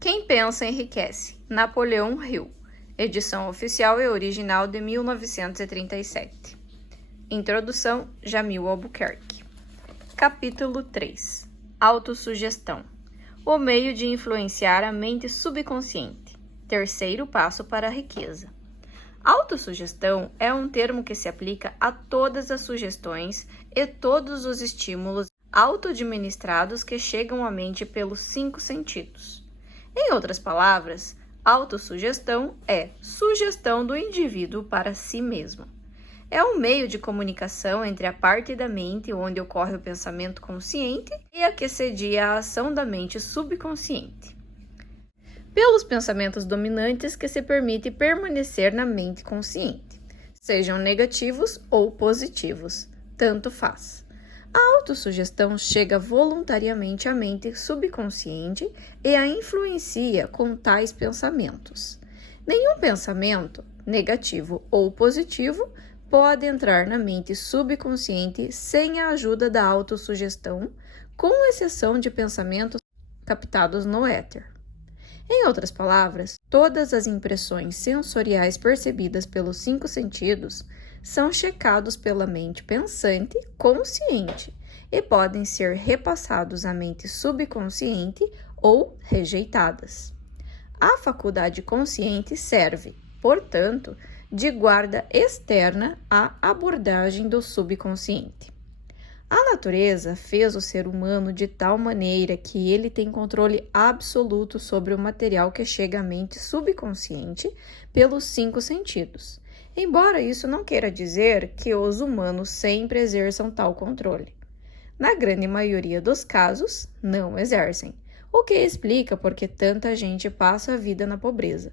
Quem pensa enriquece. Napoleão Hill. Edição oficial e original de 1937. Introdução: Jamil Albuquerque. Capítulo 3. Autossugestão. O meio de influenciar a mente subconsciente. Terceiro passo para a riqueza. Autossugestão é um termo que se aplica a todas as sugestões e todos os estímulos autoadministrados que chegam à mente pelos 5 sentidos. Em outras palavras, autossugestão é sugestão do indivíduo para si mesmo. É um meio de comunicação entre a parte da mente onde ocorre o pensamento consciente e a que cedia a ação da mente subconsciente. Pelos pensamentos dominantes que se permite permanecer na mente consciente, sejam negativos ou positivos, tanto faz. A autossugestão chega voluntariamente à mente subconsciente e a influencia com tais pensamentos. Nenhum pensamento, negativo ou positivo, pode entrar na mente subconsciente sem a ajuda da autossugestão, com exceção de pensamentos captados no éter. Em outras palavras, todas as impressões sensoriais percebidas pelos 5 sentidos são checados pela mente pensante consciente e podem ser repassados à mente subconsciente ou rejeitadas. A faculdade consciente serve, portanto, de guarda externa à abordagem do subconsciente. A natureza fez o ser humano de tal maneira que ele tem controle absoluto sobre o material que chega à mente subconsciente pelos 5 sentidos. Embora isso não queira dizer que os humanos sempre exerçam tal controle. Na grande maioria dos casos, não exercem, o que explica por que tanta gente passa a vida na pobreza.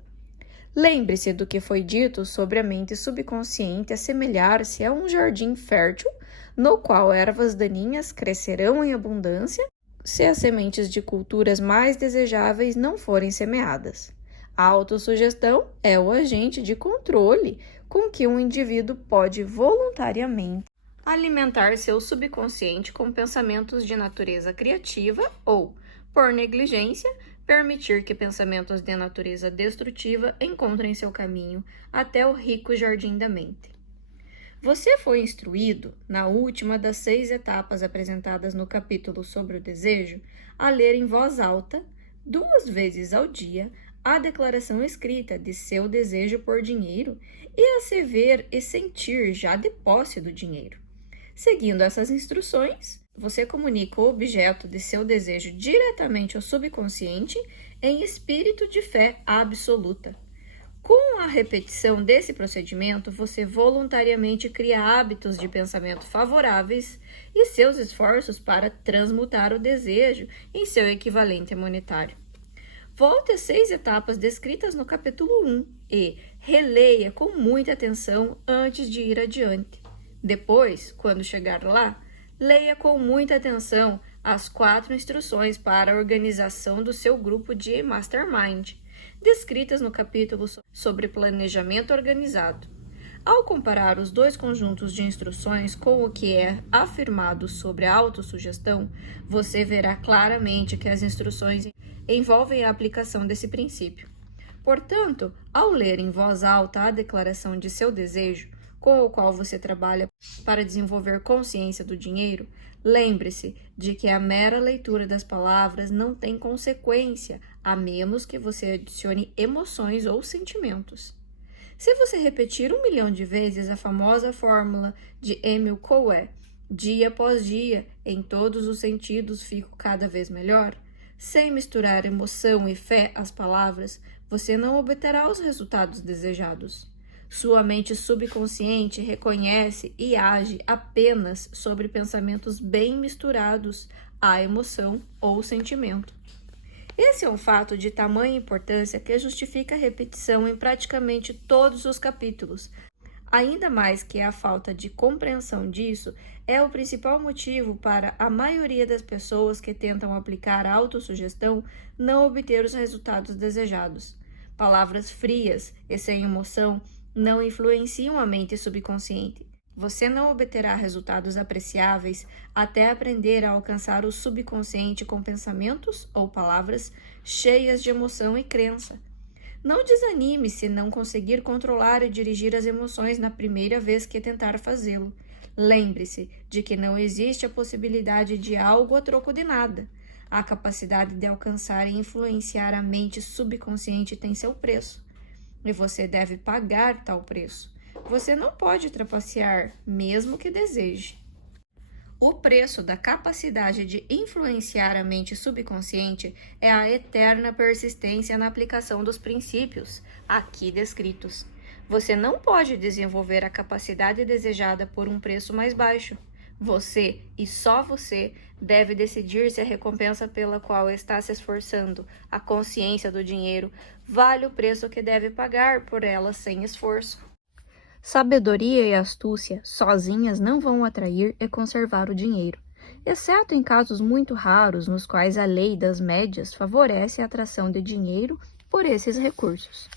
Lembre-se do que foi dito sobre a mente subconsciente assemelhar-se a um jardim fértil, no qual ervas daninhas crescerão em abundância se as sementes de culturas mais desejáveis não forem semeadas. A autossugestão é o agente de controle com que um indivíduo pode voluntariamente alimentar seu subconsciente com pensamentos de natureza criativa ou, por negligência, permitir que pensamentos de natureza destrutiva encontrem seu caminho até o rico jardim da mente. Você foi instruído, na última das 6 etapas apresentadas no capítulo sobre o desejo, a ler em voz alta, 2 vezes ao dia, a declaração escrita de seu desejo por dinheiro e a se ver e sentir já de posse do dinheiro. Seguindo essas instruções, você comunica o objeto de seu desejo diretamente ao subconsciente em espírito de fé absoluta. Com a repetição desse procedimento, você voluntariamente cria hábitos de pensamento favoráveis e seus esforços para transmutar o desejo em seu equivalente monetário. Volte às 6 etapas descritas no capítulo 1 e releia com muita atenção antes de ir adiante. Depois, quando chegar lá, leia com muita atenção as 4 instruções para a organização do seu grupo de Mastermind, descritas no capítulo sobre planejamento organizado. Ao comparar os 2 conjuntos de instruções com o que é afirmado sobre a autossugestão, você verá claramente que as instruções envolvem a aplicação desse princípio. Portanto, ao ler em voz alta a declaração de seu desejo, com o qual você trabalha para desenvolver consciência do dinheiro, lembre-se de que a mera leitura das palavras não tem consequência, a menos que você adicione emoções ou sentimentos. Se você repetir 1 milhão de vezes a famosa fórmula de Emil Coué, dia após dia, em todos os sentidos fico cada vez melhor, sem misturar emoção e fé às palavras, você não obterá os resultados desejados. Sua mente subconsciente reconhece e age apenas sobre pensamentos bem misturados à emoção ou sentimento. Esse é um fato de tamanha importância que justifica a repetição em praticamente todos os capítulos. Ainda mais que a falta de compreensão disso é o principal motivo para a maioria das pessoas que tentam aplicar a autossugestão não obter os resultados desejados. Palavras frias e sem emoção não influenciam a mente subconsciente. Você não obterá resultados apreciáveis até aprender a alcançar o subconsciente com pensamentos ou palavras cheias de emoção e crença. Não desanime se não conseguir controlar e dirigir as emoções na primeira vez que tentar fazê-lo. Lembre-se de que não existe a possibilidade de algo a troco de nada. A capacidade de alcançar e influenciar a mente subconsciente tem seu preço, e você deve pagar tal preço. Você não pode trapacear, mesmo que deseje. O preço da capacidade de influenciar a mente subconsciente é a eterna persistência na aplicação dos princípios aqui descritos. Você não pode desenvolver a capacidade desejada por um preço mais baixo. Você, e só você, deve decidir se a recompensa pela qual está se esforçando, a consciência do dinheiro, vale o preço que deve pagar por ela sem esforço. Sabedoria e astúcia sozinhas não vão atrair e conservar o dinheiro, exceto em casos muito raros nos quais a lei das médias favorece a atração de dinheiro por esses recursos.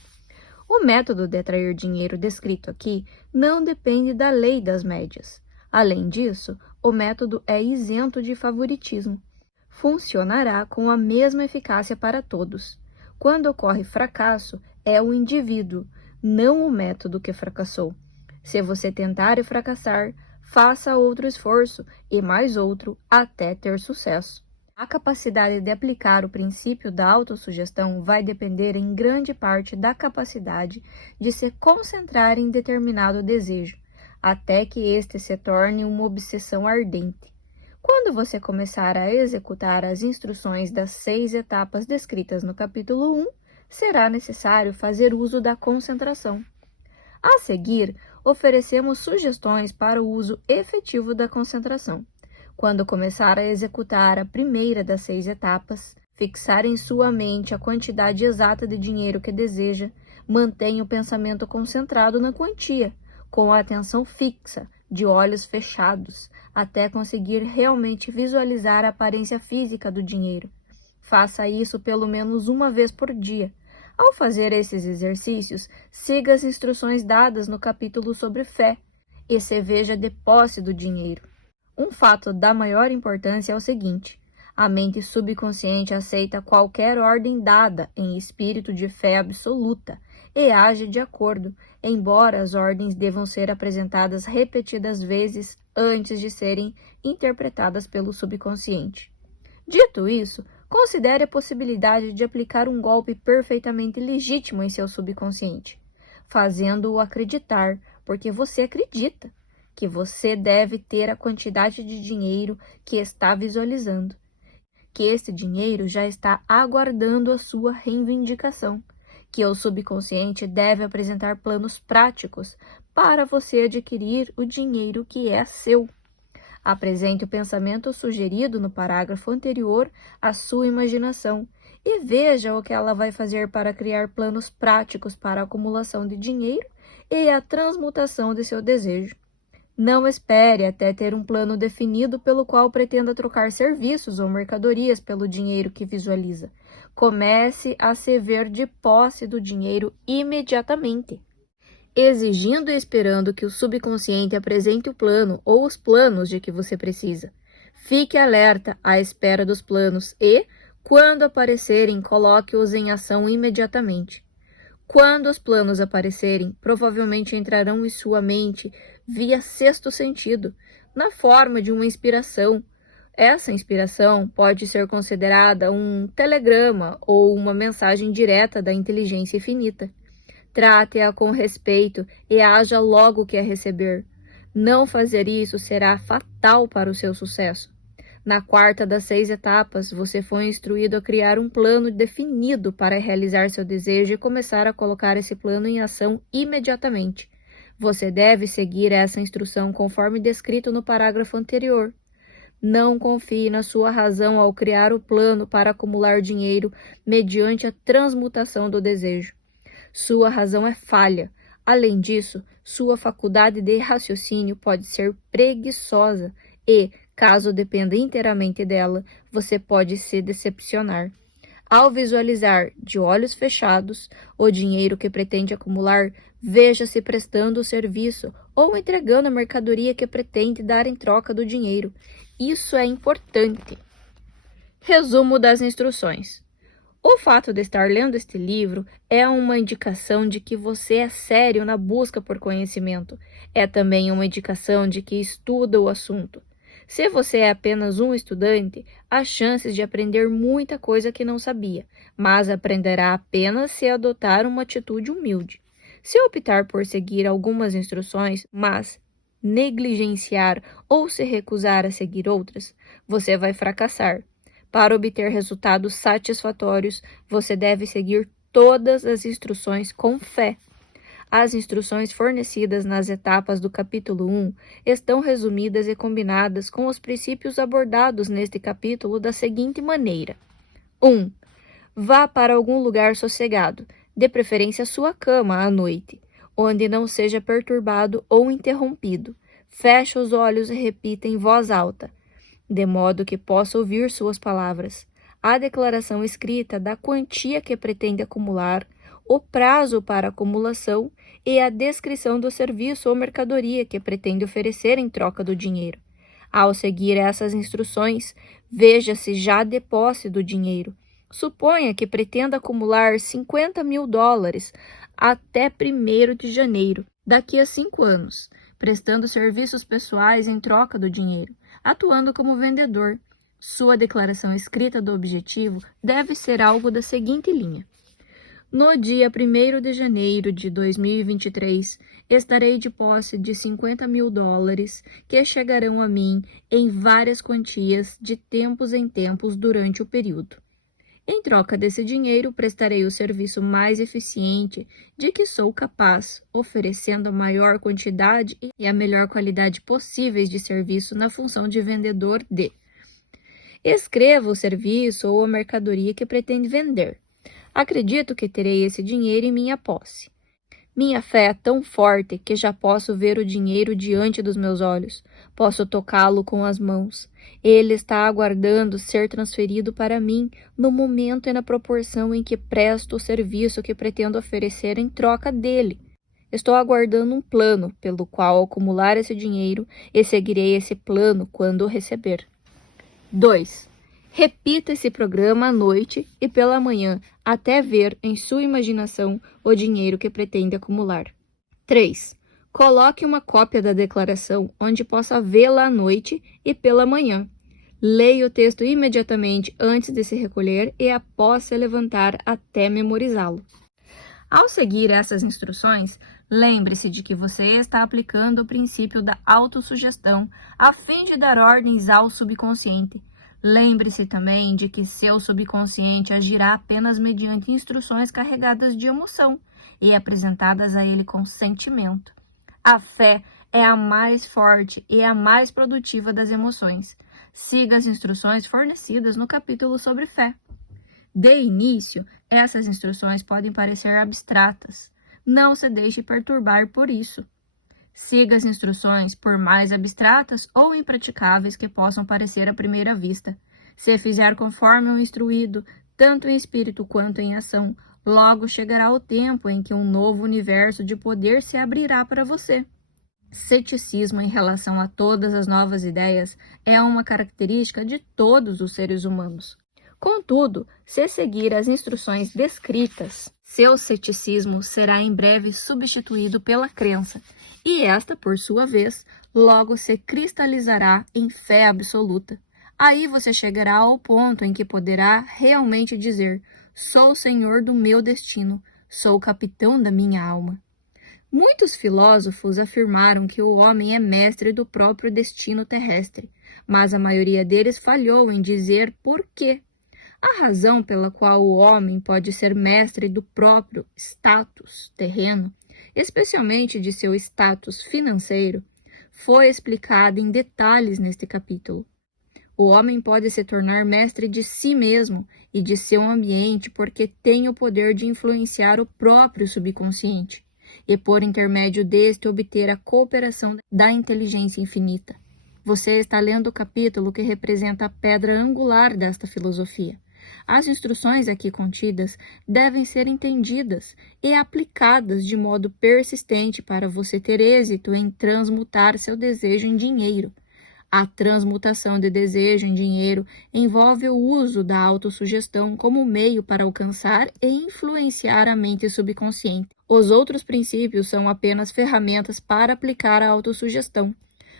O método de atrair dinheiro descrito aqui não depende da lei das médias. Além disso, o método é isento de favoritismo. Funcionará com a mesma eficácia para todos. Quando ocorre fracasso, é o indivíduo, não o método que fracassou. Se você tentar e fracassar, faça outro esforço e mais outro até ter sucesso. A capacidade de aplicar o princípio da autossugestão vai depender em grande parte da capacidade de se concentrar em determinado desejo, até que este se torne uma obsessão ardente. Quando você começar a executar as instruções das 6 etapas descritas no capítulo 1, será necessário fazer uso da concentração. A seguir, oferecemos sugestões para o uso efetivo da concentração. Quando começar a executar a primeira das 6 etapas, fixar em sua mente a quantidade exata de dinheiro que deseja, mantenha o pensamento concentrado na quantia, com a atenção fixa, de olhos fechados, até conseguir realmente visualizar a aparência física do dinheiro. Faça isso pelo menos uma vez por dia. Ao fazer esses exercícios, siga as instruções dadas no capítulo sobre fé e se veja de posse do dinheiro. Um fato da maior importância é o seguinte: a mente subconsciente aceita qualquer ordem dada em espírito de fé absoluta e age de acordo, embora as ordens devam ser apresentadas repetidas vezes antes de serem interpretadas pelo subconsciente. Dito isso, considere a possibilidade de aplicar um golpe perfeitamente legítimo em seu subconsciente, fazendo-o acreditar, porque você acredita, que você deve ter a quantidade de dinheiro que está visualizando, que esse dinheiro já está aguardando a sua reivindicação, que o subconsciente deve apresentar planos práticos para você adquirir o dinheiro que é seu. Apresente o pensamento sugerido no parágrafo anterior à sua imaginação e veja o que ela vai fazer para criar planos práticos para a acumulação de dinheiro e a transmutação de seu desejo. Não espere até ter um plano definido pelo qual pretenda trocar serviços ou mercadorias pelo dinheiro que visualiza. Comece a se ver de posse do dinheiro imediatamente, exigindo e esperando que o subconsciente apresente o plano ou os planos de que você precisa. Fique alerta à espera dos planos e, quando aparecerem, coloque-os em ação imediatamente. Quando os planos aparecerem, provavelmente entrarão em sua mente via sexto sentido, na forma de uma inspiração. Essa inspiração pode ser considerada um telegrama ou uma mensagem direta da inteligência infinita. Trate-a com respeito e haja logo que a receber. Não fazer isso será fatal para o seu sucesso. Na quarta das 6 etapas, você foi instruído a criar um plano definido para realizar seu desejo e começar a colocar esse plano em ação imediatamente. Você deve seguir essa instrução conforme descrito no parágrafo anterior. Não confie na sua razão ao criar o plano para acumular dinheiro mediante a transmutação do desejo. Sua razão é falha. Além disso, sua faculdade de raciocínio pode ser preguiçosa e, caso dependa inteiramente dela, você pode se decepcionar. Ao visualizar de olhos fechados o dinheiro que pretende acumular, veja-se prestando o serviço ou entregando a mercadoria que pretende dar em troca do dinheiro. Isso é importante. Resumo das instruções. O fato de estar lendo este livro é uma indicação de que você é sério na busca por conhecimento. É também uma indicação de que estuda o assunto. Se você é apenas um estudante, há chances de aprender muita coisa que não sabia, mas aprenderá apenas se adotar uma atitude humilde. Se optar por seguir algumas instruções, mas negligenciar ou se recusar a seguir outras, você vai fracassar. Para obter resultados satisfatórios, você deve seguir todas as instruções com fé. As instruções fornecidas nas etapas do capítulo 1 estão resumidas e combinadas com os princípios abordados neste capítulo da seguinte maneira. 1. Vá para algum lugar sossegado, de preferência sua cama à noite, onde não seja perturbado ou interrompido. Feche os olhos e repita em voz alta, de modo que possa ouvir suas palavras, a declaração escrita da quantia que pretende acumular, o prazo para acumulação e a descrição do serviço ou mercadoria que pretende oferecer em troca do dinheiro. Ao seguir essas instruções, veja-se já de posse do dinheiro. Suponha que pretenda acumular $50.000 até 1º de janeiro, daqui a 5 anos, prestando serviços pessoais em troca do dinheiro, atuando como vendedor. Sua declaração escrita do objetivo deve ser algo da seguinte linha. No dia 1º de janeiro de 2023, estarei de posse de $50.000 que chegarão a mim em várias quantias de tempos em tempos durante o período. Em troca desse dinheiro, prestarei o serviço mais eficiente de que sou capaz, oferecendo a maior quantidade e a melhor qualidade possíveis de serviço na função de vendedor de. Escreva o serviço ou a mercadoria que pretende vender. Acredito que terei esse dinheiro em minha posse. Minha fé é tão forte que já posso ver o dinheiro diante dos meus olhos. Posso tocá-lo com as mãos. Ele está aguardando ser transferido para mim no momento e na proporção em que presto o serviço que pretendo oferecer em troca dele. Estou aguardando um plano pelo qual acumular esse dinheiro e seguirei esse plano quando o receber. 2. Repita esse programa à noite e pela manhã, até ver em sua imaginação o dinheiro que pretende acumular. 3. Coloque uma cópia da declaração onde possa vê-la à noite e pela manhã. Leia o texto imediatamente antes de se recolher e após se levantar até memorizá-lo. Ao seguir essas instruções, lembre-se de que você está aplicando o princípio da autossugestão a fim de dar ordens ao subconsciente. Lembre-se também de que seu subconsciente agirá apenas mediante instruções carregadas de emoção e apresentadas a ele com sentimento. A fé é a mais forte e a mais produtiva das emoções. Siga as instruções fornecidas no capítulo sobre fé. De início, essas instruções podem parecer abstratas. Não se deixe perturbar por isso. Siga as instruções, por mais abstratas ou impraticáveis que possam parecer à primeira vista. Se fizer conforme o instruído, tanto em espírito quanto em ação, logo chegará o tempo em que um novo universo de poder se abrirá para você. Ceticismo em relação a todas as novas ideias é uma característica de todos os seres humanos. Contudo, se seguir as instruções descritas, seu ceticismo será em breve substituído pela crença, e esta, por sua vez, logo se cristalizará em fé absoluta. Aí você chegará ao ponto em que poderá realmente dizer: sou senhor do meu destino, sou capitão da minha alma. Muitos filósofos afirmaram que o homem é mestre do próprio destino terrestre, mas a maioria deles falhou em dizer por quê. A razão pela qual o homem pode ser mestre do próprio status terreno, especialmente de seu status financeiro, foi explicada em detalhes neste capítulo. O homem pode se tornar mestre de si mesmo e de seu ambiente porque tem o poder de influenciar o próprio subconsciente e, por intermédio deste, obter a cooperação da inteligência infinita. Você está lendo o capítulo que representa a pedra angular desta filosofia. As instruções aqui contidas devem ser entendidas e aplicadas de modo persistente para você ter êxito em transmutar seu desejo em dinheiro. A transmutação de desejo em dinheiro envolve o uso da autossugestão como meio para alcançar e influenciar a mente subconsciente. Os outros princípios são apenas ferramentas para aplicar a autossugestão.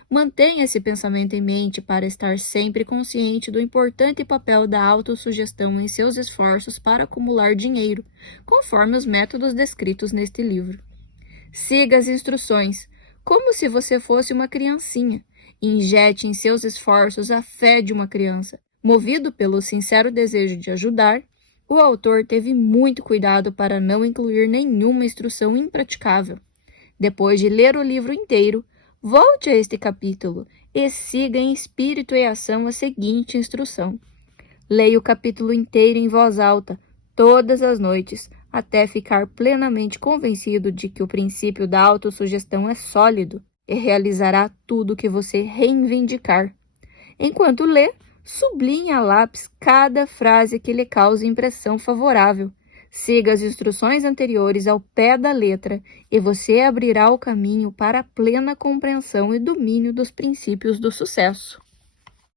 Mantenha esse pensamento em mente para estar sempre consciente do importante papel da autossugestão em seus esforços para acumular dinheiro, conforme os métodos descritos neste livro. Siga as instruções, como se você fosse uma criancinha. Injete em seus esforços a fé de uma criança. Movido pelo sincero desejo de ajudar, o autor teve muito cuidado para não incluir nenhuma instrução impraticável. Depois de ler o livro inteiro, volte a este capítulo e siga em espírito e ação a seguinte instrução. Leia o capítulo inteiro em voz alta, todas as noites, até ficar plenamente convencido de que o princípio da autossugestão é sólido e realizará tudo o que você reivindicar. Enquanto lê, sublinhe a lápis cada frase que lhe cause impressão favorável. Siga as instruções anteriores ao pé da letra e você abrirá o caminho para a plena compreensão e domínio dos princípios do sucesso.